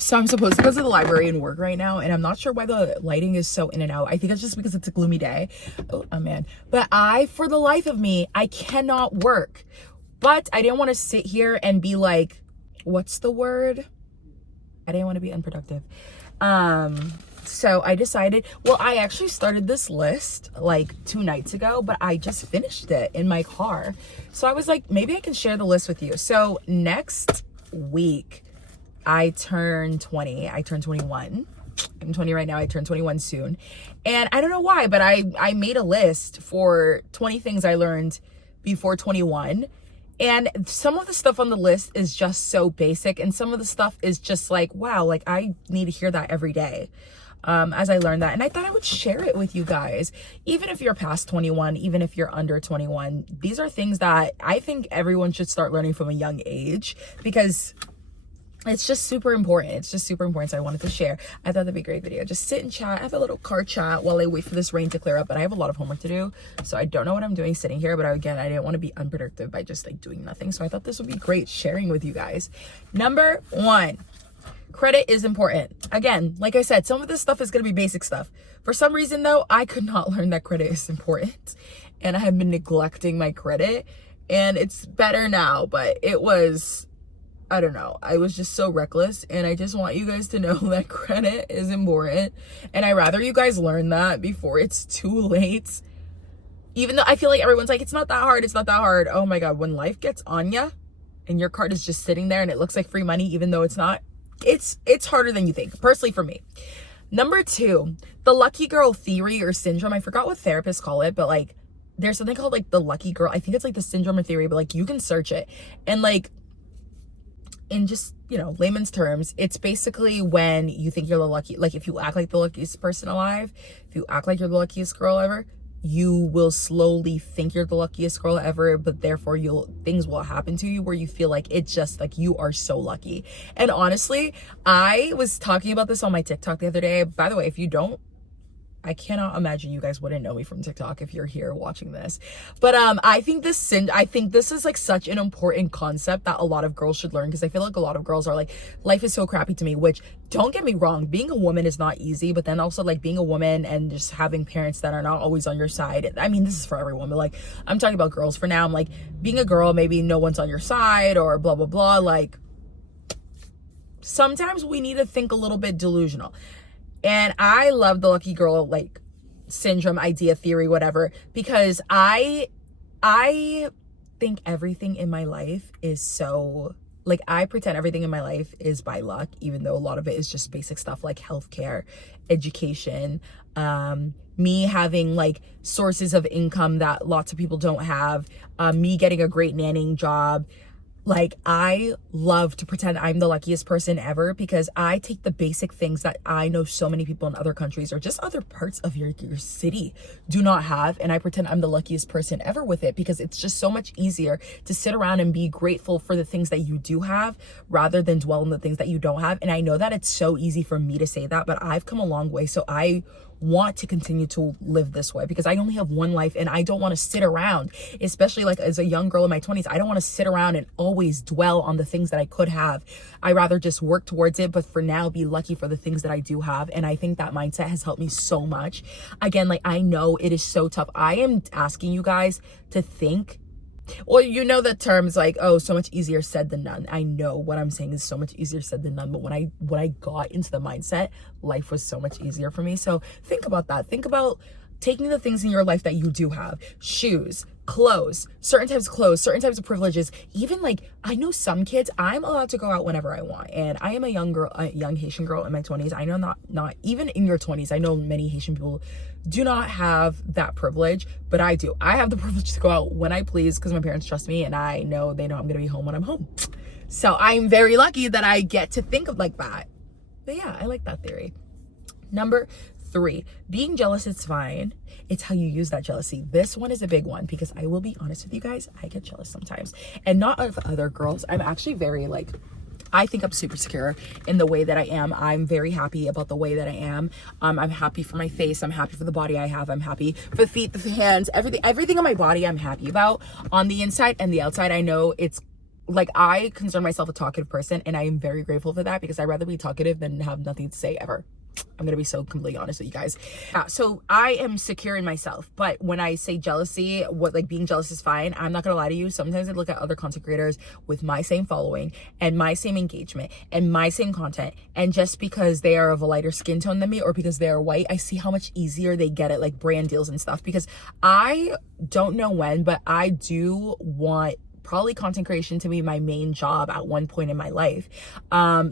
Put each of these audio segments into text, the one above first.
So I'm supposed to go to the library and work right now, and I'm not sure why the lighting is so in and out. I think it's just because it's a gloomy day. Oh man. But for the life of me, I cannot work. But I didn't want to sit here and be like, what's the word? I didn't want to be unproductive. So I decided, well, I actually started this list like 2 nights ago, but I just finished it in my car. So I was like, maybe I can share the list with you. So next week, I turn 20. I turn 21. I'm 20 right now. I turn 21 soon. And I don't know why, but I made a list for 20 things I learned before 21. And some of the stuff on the list is just so basic. And some of the stuff is just like, wow, like I need to hear that every day. As I learned that. And I thought I would share it with you guys. Even if you're past 21, even if you're under 21, these are things that I think everyone should start learning from a young age, because it's just super important. It's just super important. So I wanted to share. I thought that'd be a great video. Just sit and chat. Have a little car chat while I wait for this rain to clear up. But I have a lot of homework to do. So I don't know what I'm doing sitting here. But again, I didn't want to be unproductive by just like doing nothing. So I thought this would be great sharing with you guys. Number 1. Credit is important. Again, like I said, some of this stuff is going to be basic stuff. For some reason, though, I could not learn that credit is important. And I have been neglecting my credit. And it's better now. But it was, I don't know. I was just so reckless. And I just want you guys to know that credit is important. And I'd rather you guys learn that before it's too late. Even though I feel like everyone's like, it's not that hard. It's not that hard. Oh my God. When life gets on ya and your card is just sitting there and it looks like free money, even though it's not, it's harder than you think, personally for me. Number 2, the lucky girl theory or syndrome. I forgot what therapists call it, but like there's something called like the lucky girl. I think it's like the syndrome or theory, but like you can search it. And like in just, you know, layman's terms, it's basically when you think you're the lucky, like if you act like the luckiest person alive, if you act like you're the luckiest girl ever, you will slowly think you're the luckiest girl ever, but therefore things will happen to you where you feel like it's just like you are so lucky. And honestly, I was talking about this on my TikTok the other day. By the way, if you don't, I cannot imagine you guys wouldn't know me from TikTok if you're here watching this. But I think this is like such an important concept that a lot of girls should learn, because I feel like a lot of girls are like, life is so crappy to me, which don't get me wrong, being a woman is not easy, but then also like being a woman and just having parents that are not always on your side. I mean, this is for everyone, but like I'm talking about girls for now. I'm like, being a girl, maybe no one's on your side or blah, blah, blah. Like sometimes we need to think a little bit delusional. And I love the lucky girl, like syndrome, idea, theory, whatever, because I think everything in my life is so, like, I pretend everything in my life is by luck, even though a lot of it is just basic stuff like healthcare, education, me having like sources of income that lots of people don't have, me getting a great nannying job. Like, I love to pretend I'm the luckiest person ever, because I take the basic things that I know so many people in other countries or just other parts of your city do not have, and I pretend I'm the luckiest person ever with it, because it's just so much easier to sit around and be grateful for the things that you do have rather than dwell on the things that you don't have. And I know that it's so easy for me to say that, but I've come a long way. So I want to continue to live this way, because I only have one life and I don't want to sit around, especially like as a young girl in my 20s. I don't want to sit around and always dwell on the things that I could have. I rather just work towards it, but for now be lucky for the things that I do have. And I think that mindset has helped me so much. Again, like, I know it is so tough. I am asking you guys to think. Well, you know the terms like, oh, so much easier said than done. I know what I'm saying is so much easier said than done, but when I got into the mindset, life was so much easier for me. So think about that. Think about taking the things in your life that you do have: shoes, clothes, certain types of clothes, certain types of privileges. Even like, I know some kids, I'm allowed to go out whenever I want. And I am a young Haitian girl in my 20s. I know not even in your 20s. I know many Haitian people do not have that privilege, but I do. I have the privilege to go out when I please, because my parents trust me and they know I'm going to be home when I'm home. So I'm very lucky that I get to think of like that. But yeah, I like that theory. Number 3, being jealous is fine. It's how you use that jealousy. This one is a big one, because I will be honest with you guys, I get jealous sometimes, and not of other girls. I'm actually very like, I think I'm super secure in the way that I am. I'm very happy about the way that I am. I'm happy for my face. I'm happy for the body I have. I'm happy for the feet, the hands, everything on my body I'm happy about. On the inside and the outside, I know it's like, I consider myself a talkative person, and I am very grateful for that, because I'd rather be talkative than have nothing to say ever. I'm gonna be so completely honest with you guys. So I am secure in myself, but when I say jealousy, what, like, being jealous is fine, I'm not gonna lie to you. Sometimes I look at other content creators with my same following and my same engagement and my same content, and just because they are of a lighter skin tone than me, or because they are white, I see how much easier they get it, like brand deals and stuff. Because I don't know when, but I do want probably content creation to be my main job at one point in my life.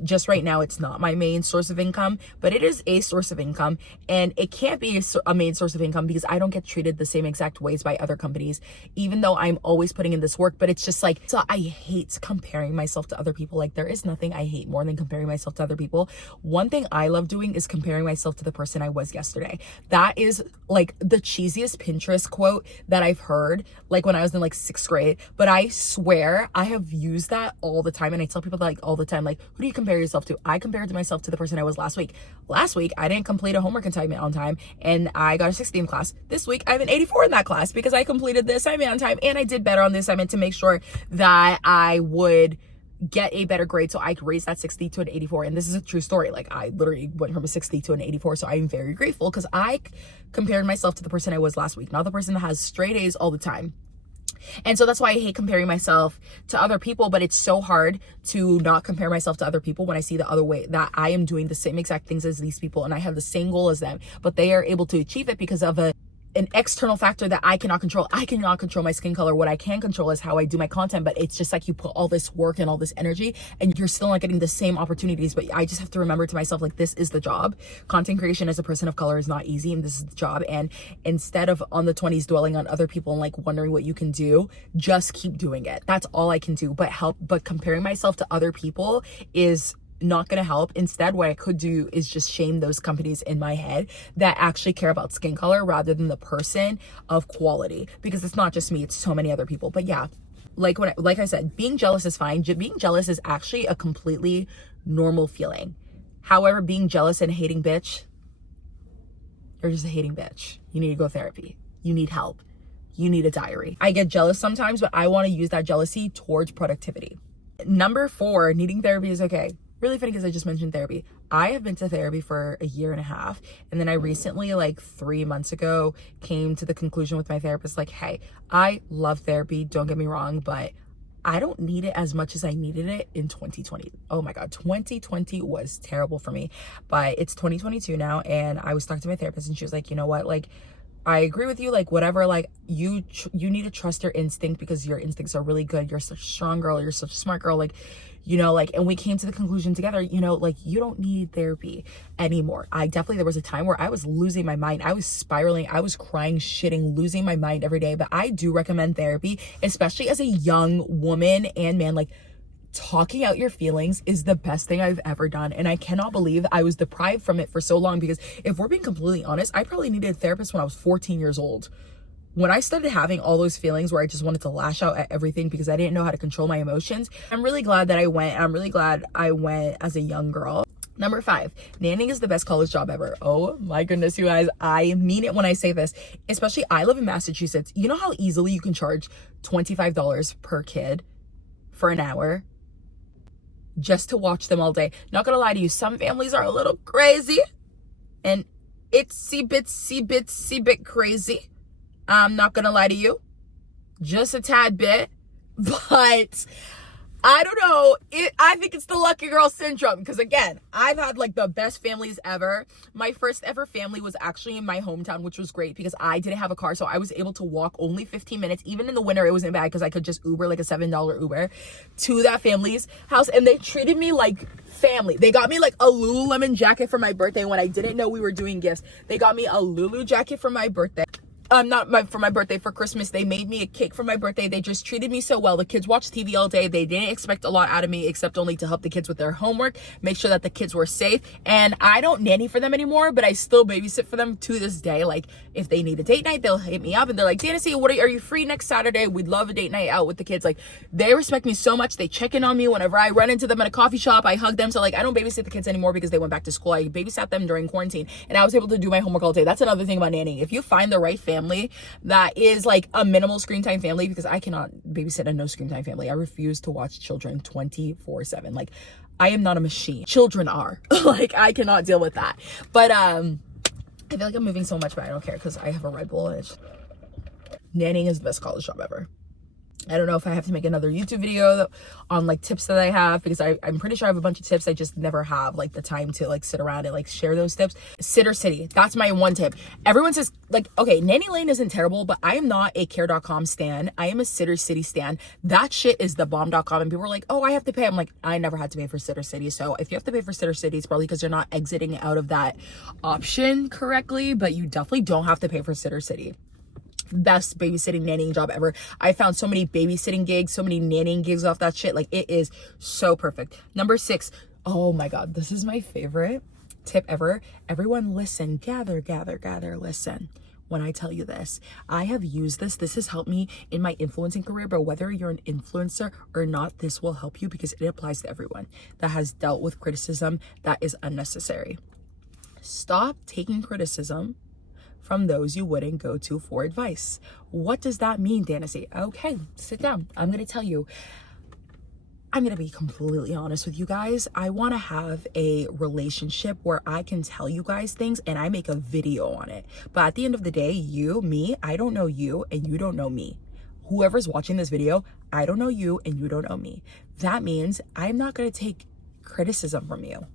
Just right now, it's not my main source of income, but it is a source of income, and it can't be a main source of income because I don't get treated the same exact ways by other companies, even though I'm always putting in this work. But it's just like, so I hate comparing myself to other people. Like, there is nothing I hate more than comparing myself to other people. One thing I love doing is comparing myself to the person I was yesterday. That is like the cheesiest Pinterest quote that I've heard, like when I was in like 6th grade, but I swear I have used that all the time. And I tell people that, like, all the time, like, who do you compare yourself to? I compared myself to the person I was last week. Last week I didn't complete a homework assignment on time, and I got a 60 in class. This week I have an 84 in that class because I completed the assignment on time, and I did better on the assignment to make sure that I would get a better grade, so I could raise that 60 to an 84. And this is a true story. Like, I literally went from a 60 to an 84, so I'm very grateful because I compared myself to the person I was last week, not the person that has straight A's all the time. And so that's why I hate comparing myself to other people. But it's so hard to not compare myself to other people when I see the other way, that I am doing the same exact things as these people, and I have the same goal as them, but they are able to achieve it because of an external factor that I cannot control. I cannot control my skin color. What I can control is how I do my content. But it's just like, you put all this work and all this energy, and you're still not getting the same opportunities. But I just have to remember to myself, like, this is the job. Content creation as a person of color is not easy, and this is the job. And instead of on the 20s dwelling on other people and like wondering what you can do, just keep doing it. That's all I can do. But comparing myself to other people is not gonna help. Instead, what I could do is just shame those companies in my head that actually care about skin color rather than the person of quality, because it's not just me, it's so many other people. But yeah, like I said, being jealous is fine. Being jealous is actually a completely normal feeling. However, being jealous and a hating bitch, you're just a hating bitch. You need to go to therapy. You need help. You need a diary. I get jealous sometimes, but I want to use that jealousy towards productivity. Number 4, needing therapy is okay. Really funny because I just mentioned therapy. I have been to therapy for a year and a half. And then I recently, like 3 months ago, came to the conclusion with my therapist, like, hey, I love therapy. Don't get me wrong, but I don't need it as much as I needed it in 2020. Oh my God, 2020 was terrible for me. But it's 2022 now. And I was talking to my therapist, and she was like, you know what? Like, I agree with you, like, whatever, like, you need to trust your instinct, because your instincts are really good. You're such a strong girl. You're such a smart girl. Like, you know, like, and we came to the conclusion together, you know, like, you don't need therapy anymore. There was a time where I was losing my mind. I was spiraling. I was crying, shitting, losing my mind every day. But I do recommend therapy, especially as a young woman and man. Like, talking out your feelings is the best thing I've ever done. And I cannot believe I was deprived from it for so long, because if we're being completely honest, I probably needed a therapist when I was 14 years old. When I started having all those feelings where I just wanted to lash out at everything because I didn't know how to control my emotions, I'm really glad that I went. I'm really glad I went as a young girl. Number 5, nannying is the best college job ever. Oh my goodness, you guys. I mean it when I say this. Especially, I live in Massachusetts. You know how easily you can charge $25 per kid for an hour just to watch them all day? Not gonna lie to you, some families are a little crazy, and itsy bit crazy. I'm not gonna lie to you, just a tad bit. But I don't know, I think it's the lucky girl syndrome, because again, I've had like the best families ever. My first ever family was actually in my hometown, which was great because I didn't have a car, so I was able to walk only 15 minutes. Even in the winter, it wasn't bad because I could just Uber, like a $7 Uber to that family's house, and they treated me like family. They got me like a Lululemon jacket for my birthday when I didn't know we were doing gifts. They got me a Lulu jacket for my birthday. For my birthday, for Christmas. They made me a cake for my birthday. They just treated me so well. The kids watched TV all day. They didn't expect a lot out of me except only to help the kids with their homework, make sure that the kids were safe. And I don't nanny for them anymore, but I still babysit for them to this day. Like, if they need a date night, they'll hit me up and they're like, Danacy, are you free next Saturday? We'd love a date night out with the kids. Like, they respect me so much. They check in on me whenever I run into them at a coffee shop. I hug them. So like, I don't babysit the kids anymore because they went back to school. I babysat them during quarantine, and I was able to do my homework all day. That's another thing about nannying. If you find the right family family that is like a minimal screen time family, because I cannot babysit a no screen time family. I refuse to watch children 24/7. Like, I am not a machine. Children are. Like, I cannot deal with that. But I feel like I'm moving so much, but I don't care because I have a Red Bull and nannying is the best college job ever. I don't know if I have to make another YouTube video on like tips that I have, because I'm pretty sure I have a bunch of tips. I just never have like the time to like sit around and like share those tips. Sitter City, that's my one tip. Everyone says like, okay, Nanny Lane isn't terrible, but I am not a care.com stan. I am a Sitter City stan. That shit is the bomb.com. And people are like, oh, I have to pay. I'm like, I never had to pay for Sitter City. So if you have to pay for Sitter City, it's probably because you're not exiting out of that option correctly, but you definitely don't have to pay for Sitter City. Best babysitting nannying job ever. I found so many babysitting gigs, so many nannying gigs off that shit. Like, it is so perfect. Number 6, oh my god, this is my favorite tip ever. Everyone listen, gather, listen. When I tell you this, I have used this has helped me in my influencing career, but whether you're an influencer or not, this will help you because it applies to everyone that has dealt with criticism that is unnecessary. Stop taking criticism from those you wouldn't go to for advice. What does that mean, Danacy? Okay, sit down. I'm going to tell you. I'm going to be completely honest with you guys. I want to have a relationship where I can tell you guys things and I make a video on it. But at the end of the day, me, I don't know you and you don't know me. Whoever's watching this video, I don't know you and you don't know me. That means I'm not going to take criticism from you.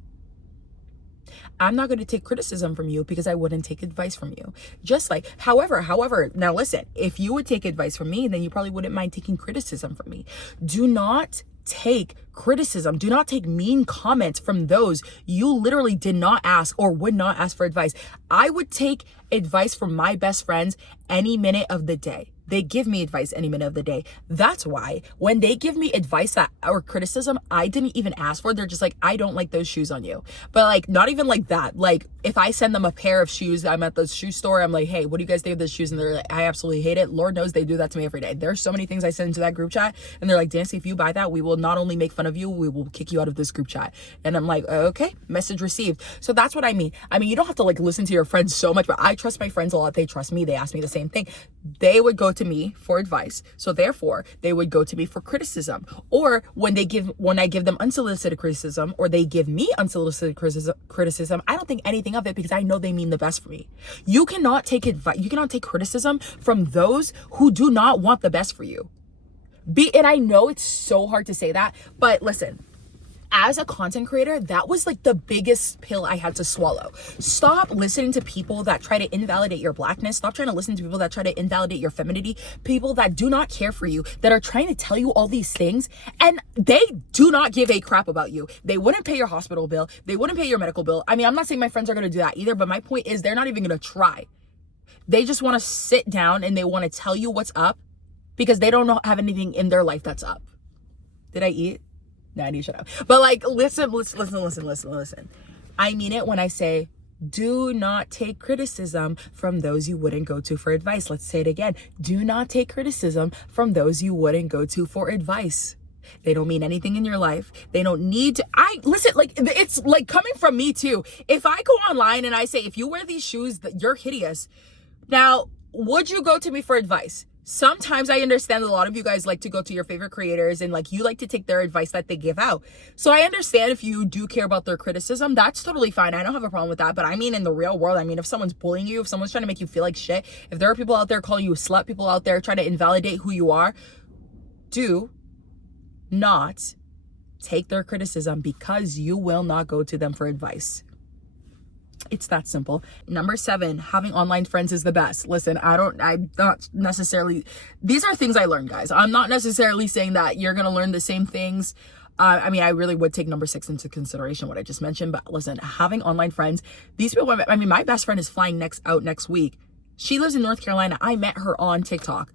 I'm not going to take criticism from you because I wouldn't take advice from you. Just like, however, now listen, if you would take advice from me, then you probably wouldn't mind taking criticism from me. Do not take criticism. Do not take mean comments from those you literally did not ask or would not ask for advice. I would take advice from my best friends any minute of the day. They give me advice any minute of the day. That's why when they give me advice that or criticism I didn't even ask for, they're just like, I don't like those shoes on you. But like, not even like that. Like, if I send them a pair of shoes, I'm at the shoe store, I'm like, hey, what do you guys think of those shoes? And they're like, I absolutely hate it. Lord knows they do that to me every day. There's so many things I send into that group chat and they're like, Dancy, if you buy that, we will not only make fun of you, we will kick you out of this group chat. And I'm like, okay, message received. So that's what I mean. I mean, you don't have to like listen to your friends so much, but I trust my friends a lot. They trust me. They ask me the same thing. They would go to me for advice. So therefore they would go to me for criticism. Or when I give them unsolicited criticism or they give me unsolicited criticism, I don't think anything of it because I know they mean the best for me. You cannot take advice. You cannot take criticism from those who do not want the best for you. And I know it's so hard to say that, but listen, as a content creator, that was like the biggest pill I had to swallow. Stop listening to people that try to invalidate your blackness. Stop trying to listen to people that try to invalidate your femininity. People that do not care for you, that are trying to tell you all these things, and they do not give a crap about you. They wouldn't pay your hospital bill. They wouldn't pay your medical bill. I mean, I'm not saying my friends are going to do that either, but my point is they're not even going to try. They just want to sit down and they want to tell you what's up because they don't have anything in their life that's up. Did I eat? No, I need to shut up. But like, listen. I mean it when I say, do not take criticism from those you wouldn't go to for advice. Let's say it again. Do not take criticism from those you wouldn't go to for advice. They don't mean anything in your life. They don't need to. Listen, like, it's like coming from me too. If I go online and I say, if you wear these shoes, you're hideous. Now, would you go to me for advice? Sometimes I understand a lot of you guys like to go to your favorite creators and like you like to take their advice that they give out. So I understand if you do care about their criticism, that's totally fine. I don't have a problem with that. But I mean, in the real world, I mean, if someone's bullying you, if someone's trying to make you feel like shit, if there are people out there calling you a slut, people out there trying to invalidate who you are, do not take their criticism because you will not go to them for advice. It's that simple. Number 7, having online friends is the best. Listen, I'm not necessarily, these are things I learned, guys. I'm not necessarily saying that you're going to learn the same things. I mean, I really would take number 6 into consideration, what I just mentioned. But listen, having online friends, these people, I mean, my best friend is flying out next week. She lives in North Carolina. I met her on TikTok.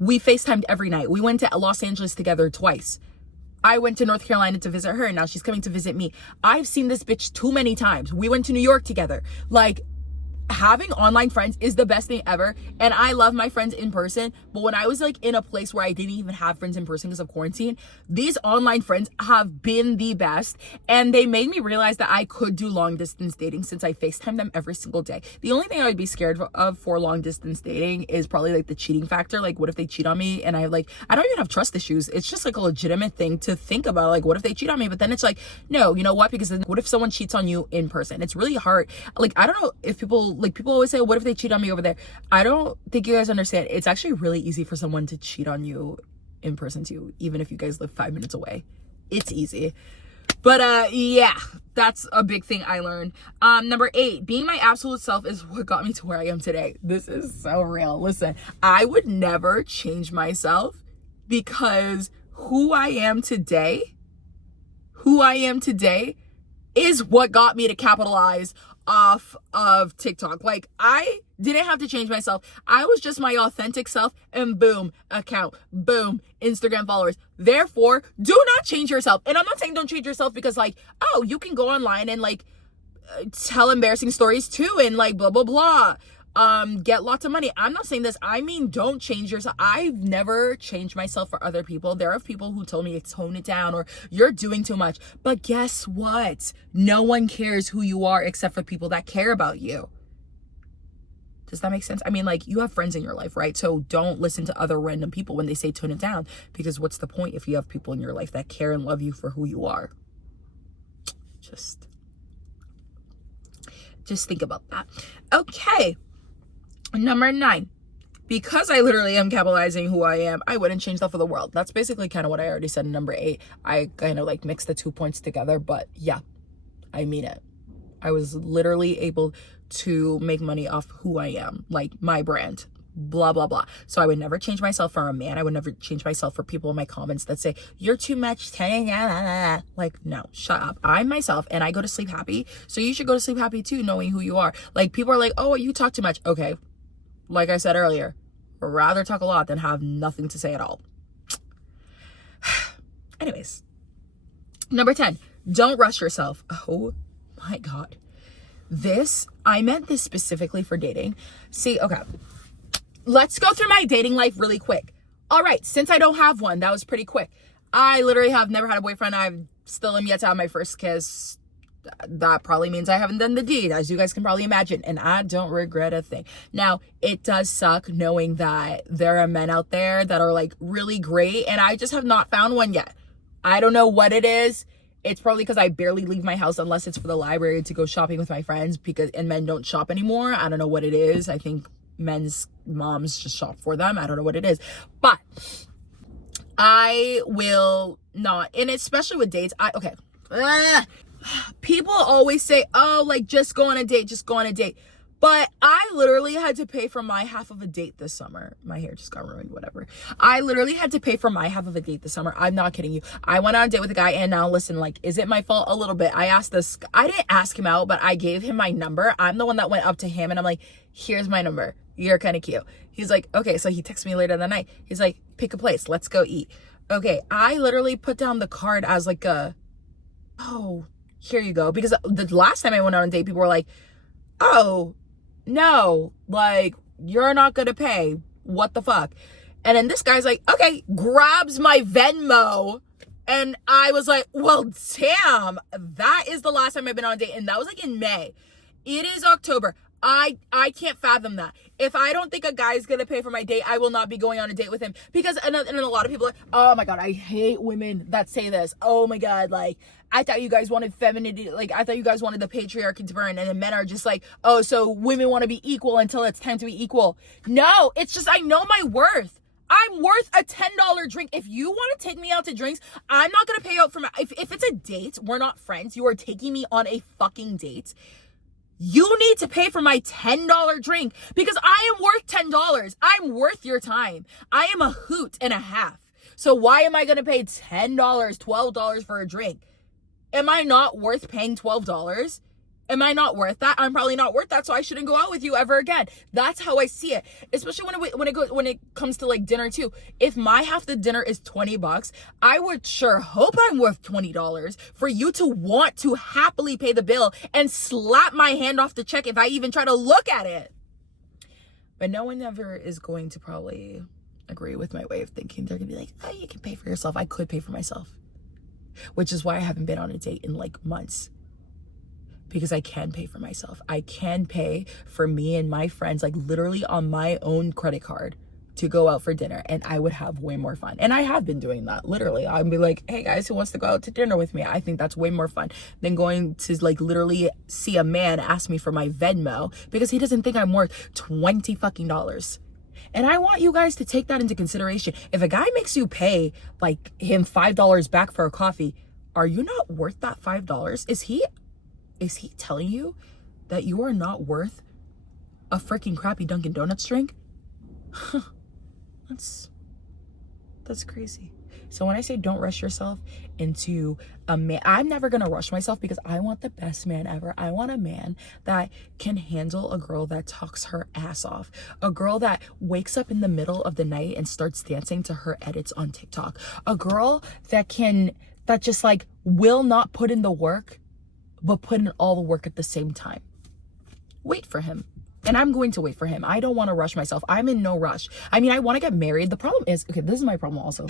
We FaceTimed every night. We went to Los Angeles together twice. I went to North Carolina to visit her, and now she's coming to visit me. I've seen this bitch too many times. We went to New York together. Like, having online friends is the best thing ever, and I love my friends in person. But when I was like in a place where I didn't even have friends in person because of quarantine, these online friends have been the best, and they made me realize that I could do long distance dating since I FaceTime them every single day. The only thing I would be scared of for long distance dating is probably like the cheating factor. Like, what if they cheat on me? And I don't even have trust issues. It's just like a legitimate thing to think about. Like, what if they cheat on me? But then it's like, no, you know what? Because then what if someone cheats on you in person? It's really hard. Like, I don't know if people always say, what if they cheat on me over there? I don't think you guys understand. It's actually really easy for someone to cheat on you in person too, even if you guys live 5 minutes away. It's easy. But yeah, that's a big thing I learned. Number 8, being my absolute self is what got me to where I am today. This is so real. Listen, I would never change myself, because who I am today is what got me to capitalize off of TikTok. Like, I didn't have to change myself. I was just my authentic self, and boom, account, boom, Instagram followers. Therefore, do not change yourself. And I'm not saying don't change yourself because like, oh, you can go online and like tell embarrassing stories too, and like blah blah blah, get lots of money. I'm not saying this. I mean, don't change yourself. I've never changed myself for other people. There are people who told me to tone it down or you're doing too much. But guess what? No one cares who you are except for people that care about you. Does that make sense? I mean, like, you have friends in your life, right? So don't listen to other random people when they say tone it down, because what's the point if you have people in your life that care and love you for who you are? Just think about that. Okay. Number 9, because I literally am capitalizing who I am, I wouldn't change that for the world. That's basically kind of what I already said in number 8. I kind of like mixed the 2 points together, but yeah, I mean it. I was literally able to make money off who I am, like my brand, blah, blah, blah. So I would never change myself for a man. I would never change myself for people in my comments that say, you're too much. Like, no, shut up. I'm myself and I go to sleep happy. So you should go to sleep happy too, knowing who you are. Like, people are like, oh, you talk too much. Okay. Like I said earlier, I'd rather talk a lot than have nothing to say at all. Anyways, number 10, don't rush yourself. Oh my God. I meant this specifically for dating. See, okay. Let's go through my dating life really quick. All right. Since I don't have one, that was pretty quick. I literally have never had a boyfriend. I still am yet to have my first kiss. That probably means I haven't done the deed, as you guys can probably imagine, and I don't regret a thing. Now, it does suck knowing that there are men out there that are like really great, and I just have not found one yet. I don't know what it is. It's probably because I barely leave my house unless it's for the library to go shopping with my friends, and men don't shop anymore. I don't know what it is. I think men's moms just shop for them. I don't know what it is, but I will not, and especially with dates. People always say, oh, like, just go on a date. But I literally had to pay for my half of a date this summer. My hair just got ruined, whatever. I literally had to pay for my half of a date this summer. I'm not kidding you. I went on a date with a guy, and now listen, like, is it my fault? A little bit. I didn't ask him out, but I gave him my number. I'm the one that went up to him and I'm like, here's my number. You're kind of cute. He's like, okay. So he texted me later that night. He's like, pick a place. Let's go eat. Okay. I literally put down the card as like oh, here you go. Because the last time I went on a date, people were like, oh, no, like, you're not gonna pay. What the fuck? And then this guy's like, okay, grabs my Venmo. And I was like, well, damn, that is the last time I've been on a date. And that was like in May. It is October. I can't fathom that. If I don't think a guy's gonna pay for my date, I will not be going on a date with him. Because and a lot of people are like, oh my God, I hate women that say this. Oh my God, like, I thought you guys wanted femininity, like, I thought you guys wanted the patriarchy to burn, and then men are just like, oh, so women want to be equal until it's time to be equal. No, it's just, I know my worth. I'm worth a $10 drink. If you want to take me out to drinks, I'm not gonna pay out for my, if it's a date, we're not friends, you are taking me on a fucking date, you need to pay for my $10 drink, because I am worth $10. I'm worth your time. I am a hoot and a half. So why am I going to pay $10, $12 for a drink? Am I not worth paying $12? Am I not worth that? I'm probably not worth that, so I shouldn't go out with you ever again. That's how I see it. Especially when it comes to like dinner too. If my half the dinner is $20, I would sure hope I'm worth $20 for you to want to happily pay the bill and slap my hand off the check if I even try to look at it. But no one ever is going to probably agree with my way of thinking. They're gonna be like, oh, you can pay for yourself. I could pay for myself. Which is why I haven't been on a date in like months. Because I can pay for myself. I can pay for me and my friends, like literally on my own credit card, to go out for dinner, and I would have way more fun. And I have been doing that, literally. I'd be like, hey guys, who wants to go out to dinner with me? I think that's way more fun than going to like literally see a man ask me for my Venmo because he doesn't think I'm worth $20 fucking dollars. And I want you guys to take that into consideration. If a guy makes you pay like him $5 back for a coffee, are you not worth that $5? Is he telling you that you are not worth a freaking crappy Dunkin' Donuts drink? That's crazy. So when I say don't rush yourself into a man, I'm never going to rush myself because I want the best man ever. I want a man that can handle a girl that talks her ass off. A girl that wakes up in the middle of the night and starts dancing to her edits on TikTok. A girl that just like will not put in the work, but put in all the work at the same time. Wait for him. And I'm going to wait for him. I don't want to rush myself. I'm in no rush. I mean, I want to get married. The problem is, okay, this is my problem also.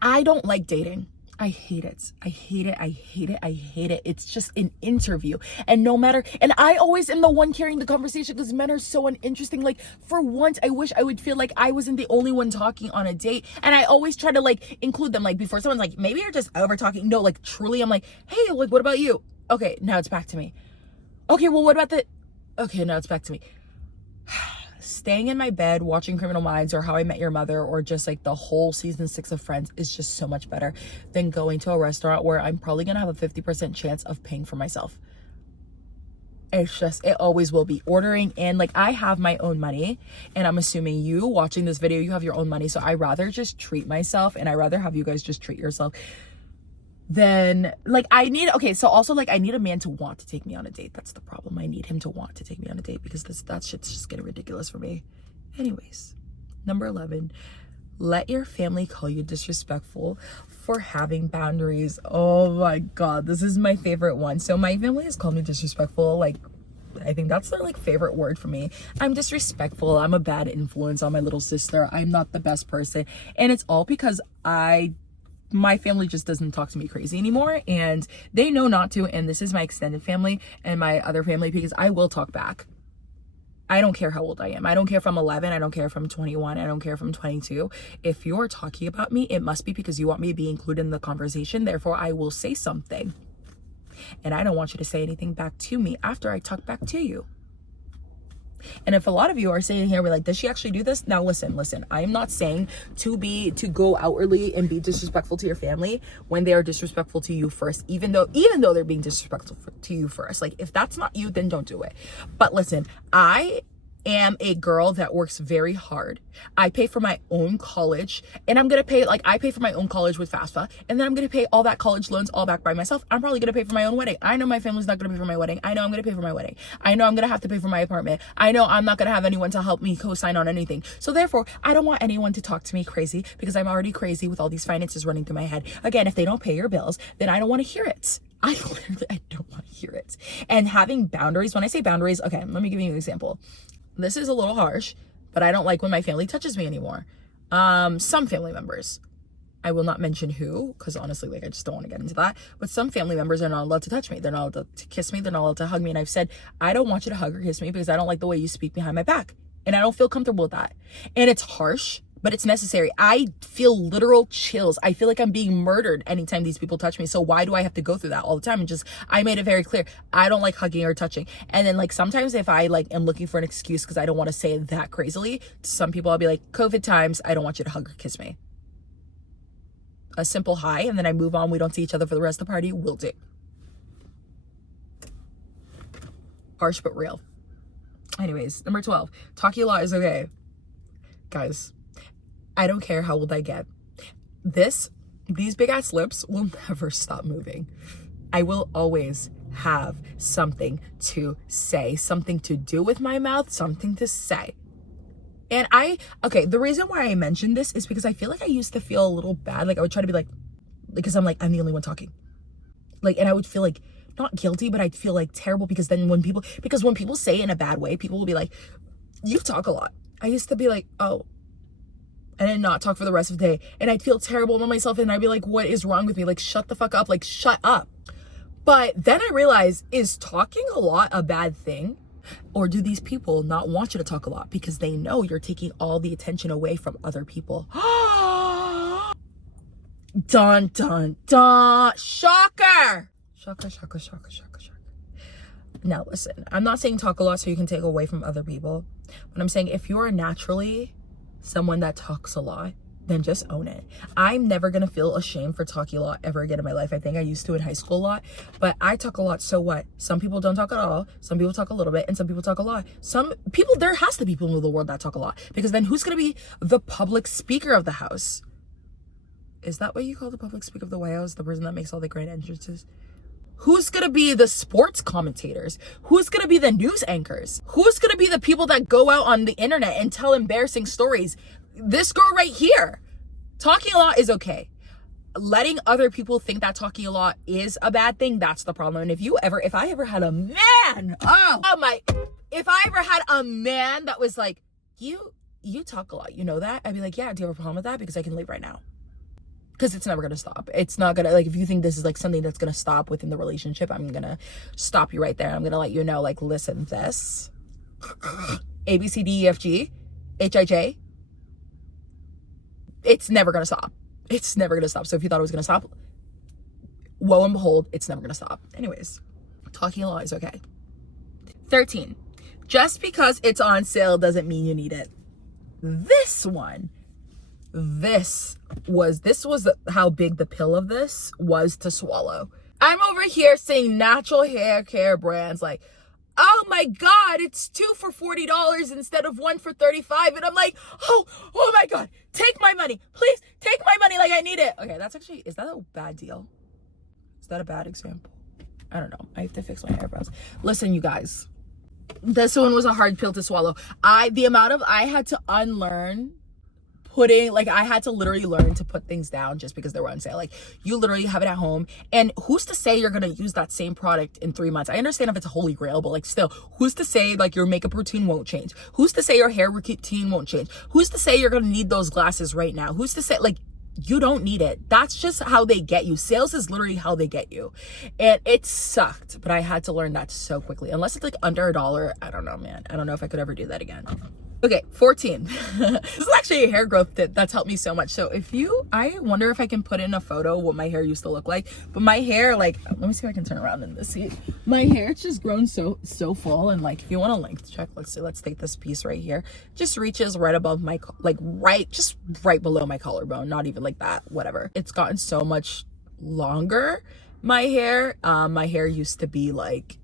I don't like dating. I hate it. I hate it. I hate it. I hate it. It's just an interview. And and I always am the one carrying the conversation because men are so uninteresting. Like, for once, I wish I would feel like I wasn't the only one talking on a date. And I always try to like include them. Like, before someone's like, maybe you're just over talking. No, like truly, I'm like, hey, like, what about you? Okay, now it's back to me. Okay, well, what about okay, now it's back to me. Staying in my bed watching Criminal Minds or How I Met Your Mother or just like the whole season 6 of Friends is just so much better than going to a restaurant where I'm probably gonna have a 50% chance of paying for myself. It always will be. Ordering in, like, I have my own money, and I'm assuming you watching this video, you have your own money, so I rather just treat myself, and I rather have you guys just treat yourself then like I need a man to want to take me on a date. That's the problem. I need him to want to take me on a date because that shit's just getting ridiculous for me. Anyways, number 11, let your family call you disrespectful for having boundaries. Oh my god, this is my favorite one. So my family has called me disrespectful, like I think that's their like favorite word for me. I'm disrespectful. I'm a bad influence on my little sister. I'm not the best person, and it's all because my family just doesn't talk to me crazy anymore, and they know not to. And this is my extended family and my other family, because I will talk back. I don't care how old I am. I don't care if I'm 11. I don't care if I'm 21. I don't care if I'm 22. If you're talking about me, it must be because you want me to be included in the conversation. Therefore, I will say something. And I don't want you to say anything back to me after I talk back to you. And if a lot of you are sitting here, we're like, does she actually do this? Now listen, I'm not saying to go outwardly and be disrespectful to your family when they are disrespectful to you first, even though they're being disrespectful to you first. Like, if that's not you, then don't do it. But listen, I am a girl that works very hard. I pay for my own college, and I pay for my own college with FAFSA, and then I'm going to pay all that college loans all back by myself. I'm probably going to pay for my own wedding. I know my family's not going to pay for my wedding. I know I'm going to pay for my wedding. I know I'm going to have to pay for my apartment. I know I'm not going to have anyone to help me co-sign on anything. So therefore, I don't want anyone to talk to me crazy, because I'm already crazy with all these finances running through my head. Again, if they don't pay your bills, then I don't want to hear it. I don't want to hear it. And having boundaries, when I say boundaries, okay, let me give you an example. This is a little harsh, but I don't like when my family touches me anymore. Some family members, I will not mention who, because honestly, like, I just don't want to get into that. But some family members are not allowed to touch me. They're not allowed to kiss me. They're not allowed to hug me. And I've said, I don't want you to hug or kiss me because I don't like the way you speak behind my back. And I don't feel comfortable with that. And it's harsh, but it's necessary. I feel literal chills. I feel like I'm being murdered anytime these people touch me. So why do I have to go through that all the time? And I made it very clear. I don't like hugging or touching. And then, like, sometimes if I like am looking for an excuse because I don't want to say it that crazily, to some people I'll be like, COVID times, I don't want you to hug or kiss me. A simple hi, and then I move on. We don't see each other for the rest of the party. Will do. Harsh but real. Anyways, number 12, talking a lot is okay. Guys, I don't care how old I get. These big ass lips will never stop moving. I will always have something to say, something to do with my mouth, something to say. And the reason why I mentioned this is because I feel like I used to feel a little bad. Like I would try to be like, because I'm the only one talking. Like, and I would feel like, not guilty, but I'd feel like terrible because then when people say it in a bad way, people will be like, you talk a lot. I used to be like, oh, and then not talk for the rest of the day. And I'd feel terrible about myself and I'd be like, what is wrong with me? Like, shut the fuck up. Like, shut up. But then I realized, is talking a lot a bad thing? Or do these people not want you to talk a lot because they know you're taking all the attention away from other people? Dun, dun, dun. Shocker. Shocker, shocker, shocker, shocker, shocker. Now, listen, I'm not saying talk a lot so you can take away from other people. But I'm saying if you're naturally someone that talks a lot, then just own it. I'm never going to feel ashamed for talking a lot ever again in my life. I think I used to in high school a lot, but I talk a lot. So what? Some people don't talk at all. Some people talk a little bit and some people talk a lot. Some people, there has to be people in the world that talk a lot, because then who's going to be the public speaker of the house? Is that what you call the public speaker of the White House? The person that makes all the great entrances? Who's going to be the sports commentators? Who's going to be the news anchors? Who's going to be the people that go out on the internet and tell embarrassing stories? This girl right here. Talking a lot is okay. Letting other people think that talking a lot is a bad thing, that's the problem. And if I ever had a man, if I ever had a man that was like, you talk a lot, you know that? I'd be like, yeah, do you have a problem with that? Because I can leave right now. Because it's never going to stop. It's not going to, like, if you think this is like something that's going to stop within the relationship, I'm going to stop you right there. I'm going to let you know, like, listen, this A, B, C, D, E, F, G, H, I, J, it's never going to stop. It's never going to stop. So if you thought it was going to stop, woe and behold, it's never going to stop. Anyways, talking a lot is okay. 13, just because it's on sale doesn't mean you need it. This was how big the pill of this was to swallow. I'm over here seeing natural hair care brands like, oh my God, it's 2 for $40 instead of 1 for $35. And I'm like, oh my God, take my money. Please take my money like I need it. Okay, is that a bad deal? Is that a bad example? I don't know. I have to fix my eyebrows. Listen, you guys, this one was a hard pill to swallow. I had to unlearn I had to literally learn to put things down just because they were on sale. Like, you literally have it at home, and who's to say you're gonna use that same product in 3 months? I understand if it's a holy grail, but like, still, who's to say like your makeup routine won't change? Who's to say your hair routine won't change? Who's to say you're gonna need those glasses right now? Who's to say, like, you don't need it? That's just how they get you. Sales is literally how they get you. And it sucked, but I had to learn that so quickly. Unless it's like under $1, I don't know, man. I don't know if I could ever do that again. Okay, 14. This is actually a hair growth tip that's helped me so much. So I wonder if I can put in a photo what my hair used to look like. But my hair, like, let me see if I can turn around in this. See, my hair, it's just grown so full. And like, if you want a length check, let's take this piece right here. Just reaches right above my, just right below my collarbone. Not even like that, whatever. It's gotten so much longer. My hair used to be like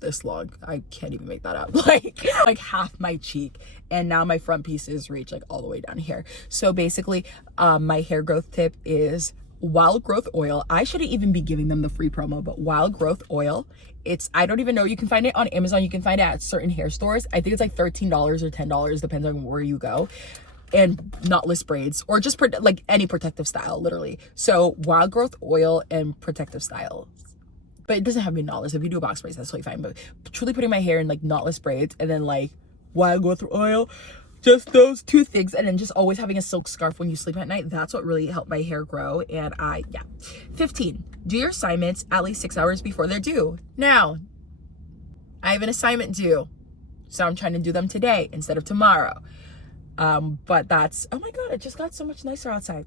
this long. I can't even make that up. Like half my cheek, and now my front pieces reach like all the way down here. So basically, my hair growth tip is Wild Growth Oil. I shouldn't even be giving them the free promo, but Wild Growth Oil, I don't even know, you can find it on Amazon, you can find it at certain hair stores. I think it's like $13 or $10, depends on where you go. And knotless braids, or just like any protective style, literally. So Wild Growth Oil and protective style. But it doesn't have to be knotless. If you do a box braids, that's totally fine. But truly putting my hair in like knotless braids, and then like Wild Growth Oil, just those two things, and then just always having a silk scarf when you sleep at night, that's what really helped my hair grow. And 15, do your assignments at least 6 hours before they're due. Now, I have an assignment due, so I'm trying to do them today instead of tomorrow. But that's, oh my God, it just got so much nicer outside.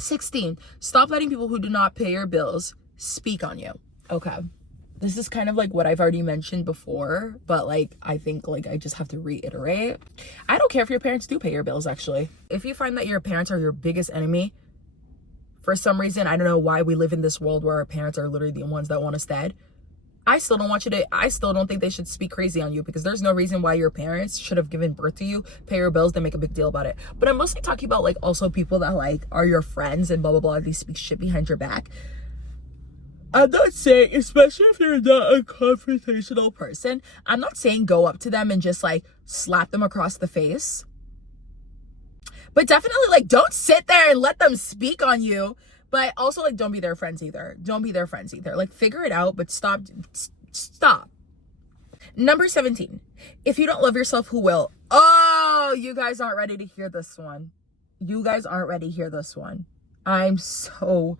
16, stop letting people who do not pay your bills speak on you. Okay, this is kind of like what I've already mentioned before, but like, I think like I just have to reiterate. I don't care if your parents do pay your bills, actually. If you find that your parents are your biggest enemy, for some reason, I don't know why we live in this world where our parents are literally the ones that want us dead. I still don't think they should speak crazy on you, because there's no reason why your parents should have given birth to you, pay your bills, then make a big deal about it. But I'm mostly talking about like also people that like are your friends and blah, blah, blah. They speak shit behind your back. I'm not saying, especially if you're not a confrontational person, I'm not saying go up to them and just like slap them across the face. But definitely like don't sit there and let them speak on you. But also like don't be their friends either. Don't be their friends either. Like figure it out, but stop. Number 17. If you don't love yourself, who will? Oh, you guys aren't ready to hear this one. You guys aren't ready to hear this one. I'm so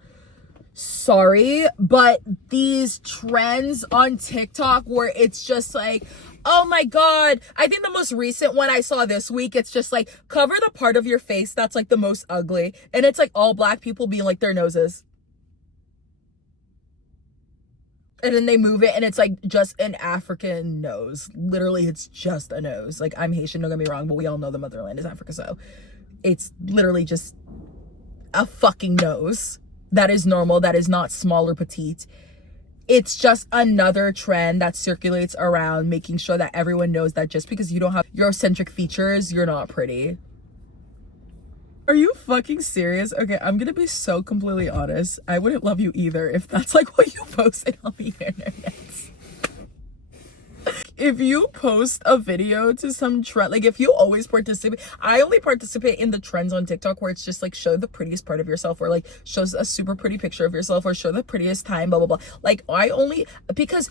sorry, but these trends on TikTok where it's just like, oh my God, I think the most recent one I saw this week, it's just like, cover the part of your face that's like the most ugly. And it's like all black people being like their noses. And then they move it and it's like just an African nose. Literally, it's just a nose. Like, I'm Haitian, don't get me wrong, but we all know the motherland is Africa. So it's literally just a fucking nose. That is normal. That is not small or petite. It's just another trend that circulates around making sure that everyone knows that just because you don't have Eurocentric features, you're not pretty. Are you fucking serious? Okay, I'm gonna be so completely honest. I wouldn't love you either if that's like what you posted on the internet. If you post a video to some trend, like if you always participate, I only participate in the trends on TikTok where it's just like show the prettiest part of yourself, or like shows a super pretty picture of yourself, or show the prettiest time, blah blah blah. Like I only because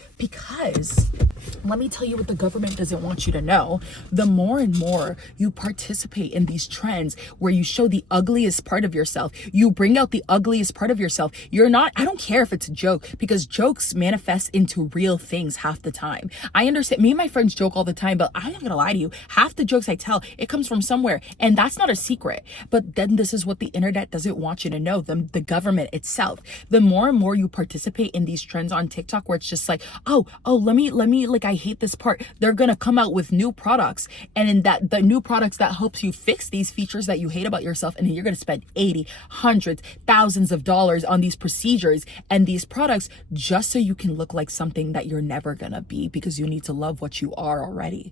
let me tell you what the government doesn't want you to know. The more and more you participate in these trends where you show the ugliest part of yourself, you bring out the ugliest part of yourself. You're not, I don't care if it's a joke, because jokes manifest into real things half the time. I understand, me and my friends joke all the time, but I'm not gonna lie to you, half the jokes I tell, it comes from somewhere, and that's not a secret. But then this is what the internet doesn't want you to know, the government itself. The more and more you participate in these trends on TikTok where it's just like, oh, let me, like, I hate this part. They're gonna come out with new products, and in that, the new products that helps you fix these features that you hate about yourself, and then you're gonna spend 80, hundreds, thousands of dollars on these procedures and these products just so you can look like something that you're never gonna be, because you need to love what you are already.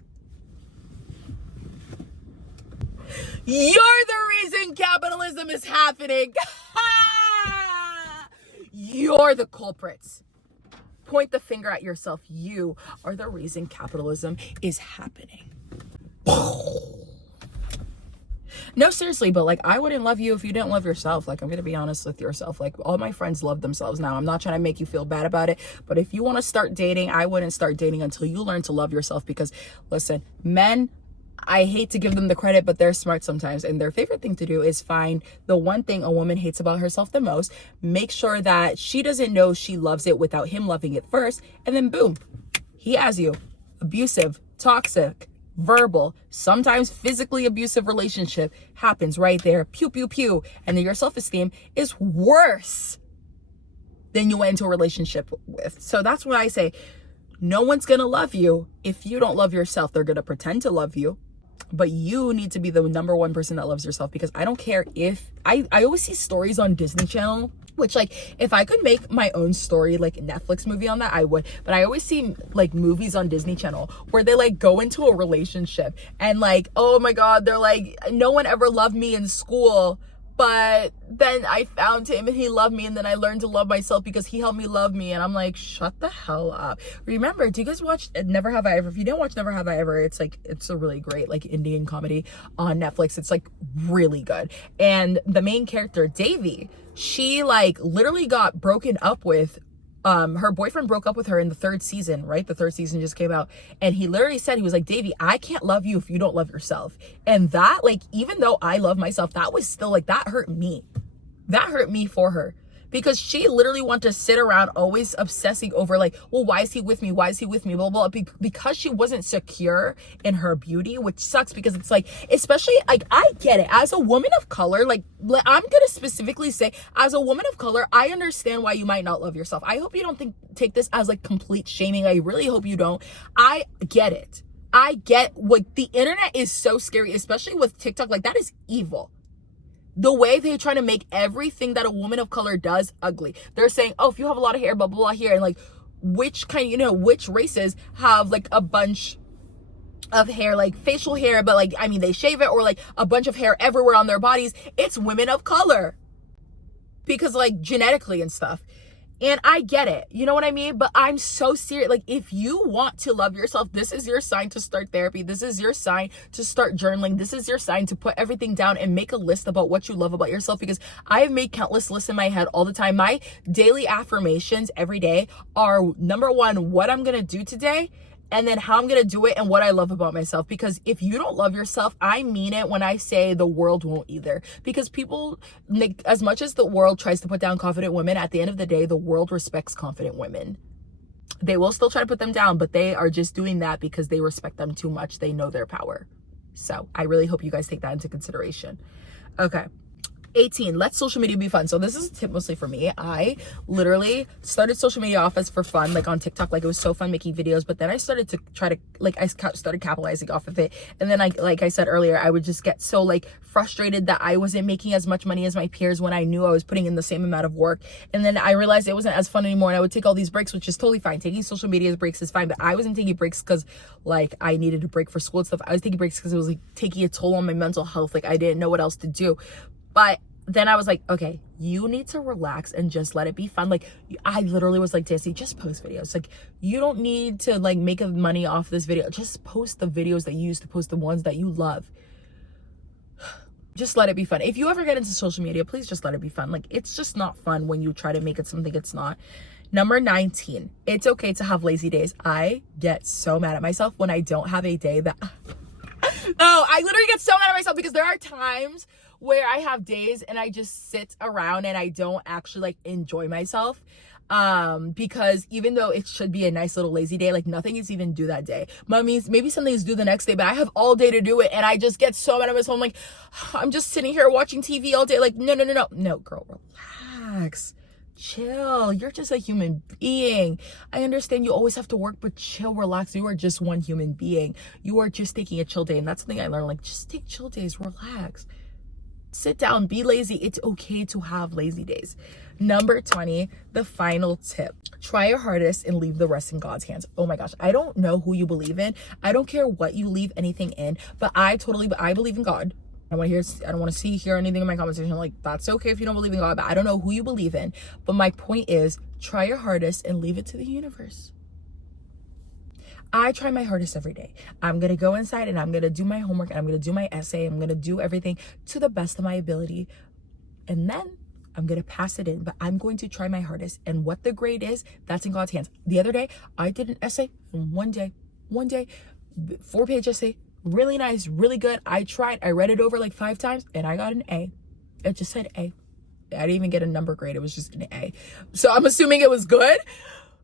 You're the reason capitalism is happening. You're the culprits. Point the finger at yourself. You are the reason capitalism is happening. No, seriously, but like, I wouldn't love you if you didn't love yourself. Like, I'm gonna be honest with yourself. Like, all my friends love themselves now. I'm not trying to make you feel bad about it, but if you want to start dating, I wouldn't start dating until you learn to love yourself. Because listen, men, I hate to give them the credit, but they're smart sometimes, and their favorite thing to do is find the one thing a woman hates about herself the most, make sure that she doesn't know she loves it without him loving it first, and then boom, he has you. Abusive, toxic, verbal, sometimes physically abusive relationship happens right there. Pew, pew, pew. And then your self-esteem is worse than you went into a relationship with. So that's why I say, no one's gonna love you if you don't love yourself. They're gonna pretend to love you, but you need to be the number one person that loves yourself. Because I don't care if I always see stories on Disney Channel, which, like, if I could make my own story, like Netflix movie on that, I would. But I always see like movies on Disney Channel where they like go into a relationship and like, oh my God, they're like, no one ever loved me in school, but then I found him and he loved me, and then I learned to love myself because he helped me love me. And I'm like, shut the hell up. Remember, do you guys watch Never Have I Ever? If you didn't watch Never Have I Ever, it's like, it's a really great like Indian comedy on Netflix. It's like really good. And the main character, Devi, she like literally got broken up with. Her boyfriend broke up with her in the 3rd season, right? The 3rd season just came out, and he literally said, he was like, Davey, I can't love you if you don't love yourself. And that, like, even though I love myself, that was still like, that hurt me. That hurt me for her, because she literally wanted to sit around always obsessing over like, well, why is he with me? Why is he with me? Blah, blah, blah. Because she wasn't secure in her beauty, which sucks, because it's like, especially like, I get it as a woman of color, like I'm going to specifically say, as a woman of color, I understand why you might not love yourself. I hope you don't take this as like complete shaming. I really hope you don't. I get it. I get what the internet is so scary, especially with TikTok. Like, that is evil. The way they're trying to make everything that a woman of color does ugly. They're saying, oh, if you have a lot of hair, blah, blah, blah here. And like, which kind, you know, which races have like a bunch of hair, like facial hair, but like, I mean, they shave it, or like a bunch of hair everywhere on their bodies. It's women of color. Because like genetically and stuff. And I get it, you know what I mean? But I'm so serious. Like, if you want to love yourself, this is your sign to start therapy. This is your sign to start journaling. This is your sign to put everything down and make a list about what you love about yourself, because I have made countless lists in my head all the time. My daily affirmations every day are, number one, what I'm gonna do today, and then how I'm gonna do it, and what I love about myself. Because if you don't love yourself, I mean it when I say the world won't either. Because people, like, as much as the world tries to put down confident women, at the end of the day, the world respects confident women. They will still try to put them down, but they are just doing that because they respect them too much. They know their power. So I really hope you guys take that into consideration. Okay. 18, let social media be fun. So this is a tip mostly for me. I literally started social media off as for fun, like on TikTok. Like, it was so fun making videos, but then I started to try to, like, I started capitalizing off of it. And then like I said earlier, I would just get so like frustrated that I wasn't making as much money as my peers when I knew I was putting in the same amount of work. And then I realized it wasn't as fun anymore, and I would take all these breaks, which is totally fine. Taking social media breaks is fine, but I wasn't taking breaks because like I needed a break for school and stuff. I was taking breaks because it was like taking a toll on my mental health. Like, I didn't know what else to do. But then I was like, okay, you need to relax and just let it be fun. Like, I literally was like, Daisy, just post videos. Like, you don't need to like make money off this video. Just post the videos that you used to post, the ones that you love. Just let it be fun. If you ever get into social media, please just let it be fun. Like, it's just not fun when you try to make it something it's not. Number 19, it's okay to have lazy days. I get so mad at myself when I don't have a day that... Oh, I literally get so mad at myself because there are times where I have days and I just sit around and I don't actually like enjoy myself. Because even though it should be a nice little lazy day, like nothing is even due that day. Maybe something is due the next day, but I have all day to do it, and I just get so mad at myself. I'm like, I'm just sitting here watching TV all day. Like, no, girl, relax. Chill. You're just a human being. I understand you always have to work, but chill, relax. You are just one human being. You are just taking a chill day. And that's something I learned. Like, just take chill days, relax. Sit down, be lazy. It's okay to have lazy days. Number 20, the final tip. Try your hardest and leave the rest in God's hands. Oh my gosh, I don't know who you believe in. I don't care what you leave anything in, but I believe in God. I don't want to hear anything in my comment section. Like, that's okay if you don't believe in God, but I don't know who you believe in. But my point is, try your hardest and leave it to the universe. I try my hardest every day. I'm going to go inside and I'm going to do my homework, and I'm going to do my essay. I'm going to do everything to the best of my ability. And then I'm going to pass it in, but I'm going to try my hardest. And what the grade is, that's in God's hands. The other day, I did an essay in one day, 4-page essay. Really nice, really good. I read it over like 5 times and I got an A. It just said A. I didn't even get a number grade. It was just an A. So I'm assuming it was good.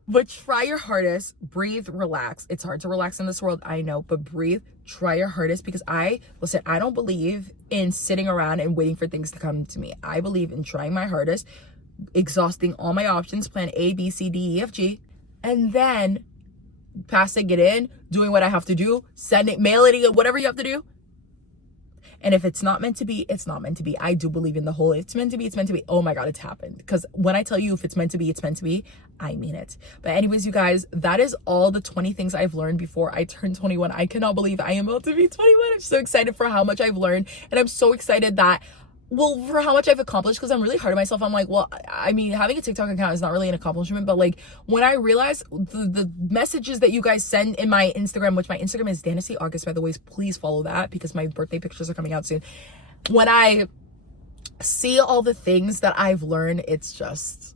But try your hardest, breathe, relax. It's hard to relax in this world, I know, but breathe, try your hardest, because I don't believe in sitting around and waiting for things to come to me. I believe in trying my hardest, exhausting all my options, plan A, B, C, D, E, F, G, and then passing it in, doing what I have to do, mailing it, whatever you have to do. And if it's not meant to be, it's not meant to be. I do believe in the whole, it's meant to be, it's meant to be. Oh my God, it's happened. Because when I tell you if it's meant to be, it's meant to be, I mean it. But anyways, you guys, that is all the 20 things I've learned before I turned 21. I cannot believe I am about to be 21. I'm so excited for how much I've learned. And I'm so excited that, for how much I've accomplished, because I'm really hard on myself. I'm like, well, I mean, having a TikTok account is not really an accomplishment, but like when I realize the messages that you guys send in my Instagram, which my Instagram is Dynasty August, by the way, please follow that because my birthday pictures are coming out soon. When I see all the things that I've learned, it's just,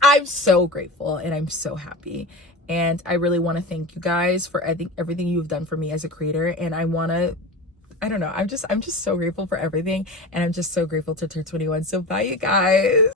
I'm so grateful and I'm so happy. And I really want to thank you guys for everything you've done for me as a creator. And I don't know. I'm just so grateful for everything. And I'm just so grateful to turn 21. So bye, you guys.